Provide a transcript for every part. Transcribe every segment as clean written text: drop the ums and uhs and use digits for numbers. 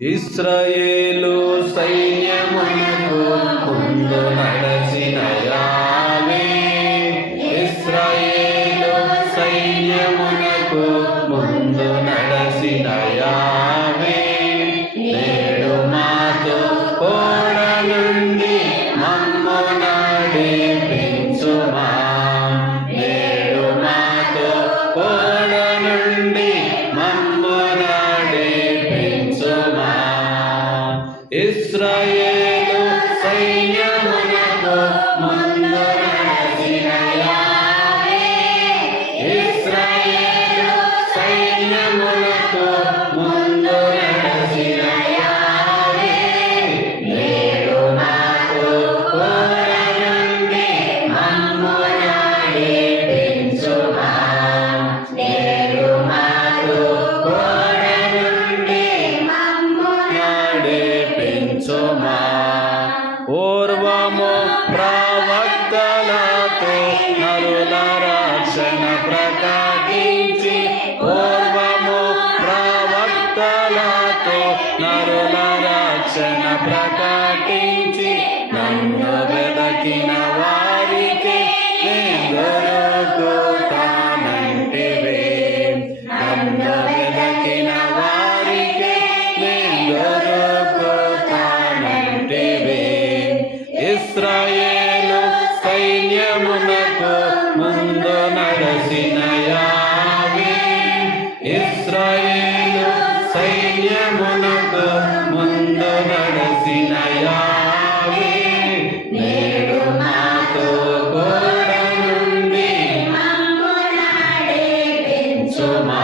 ఇశ్రాయేలు సైన్యమునకు ముందు నడచిన యావే, ఇశ్రాయేలు సైన్యమునకు ముందు నడచిన యావే, నేడు మాతో కోడ నుండి మమ్ము నడిపించుమా, నేడు మాతో కోడ నుండి మమ్ము నడిపించుమా. ఇశ్రాయేలు సైన్యమునకు ముందు నడచిన యావే, ఇశ్రాయేలు సైన్యమునకు ముందు నడచిన యావే, నేడు మాతో కోడ నుండి మమ్ము నడిపించుమా, నేడు మాతో కోడ నుండి మమ్ము నడిపించుమా. పూర్వము ప్రవక్తలతో నరుల రక్షణ ప్రకటించి, పూర్వము ప్రవక్తలతో నరుల రక్షణ ప్రకటించి, నన్ను వెదకిన వారికి దొరుకుతానంటివే, నన్ను వెదకిన వారికి దొరుకుతానంటివే. ఇశ్రాయేలు సైన్యమునకు ముందు నడసిన యావే, ఇశ్రాయేలు సైన్యమునకు ముందు నడసిన యావే, నేడు మాతో కోడ నుండి మమ్ము నడిపించుమా,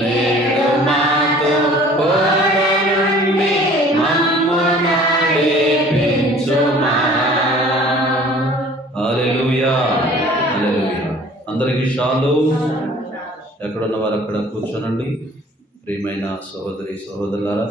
నేడు మాతో కోడ నుండి మమ్ము నడిపించుమా. హల్లెలూయా, హల్లెలూయా. అందరికీ షాలోమ్. ఎక్కడున్న వారు అక్కడ కూర్చోనండి. ప్రియమైన సహోదరి సహోదరులారా,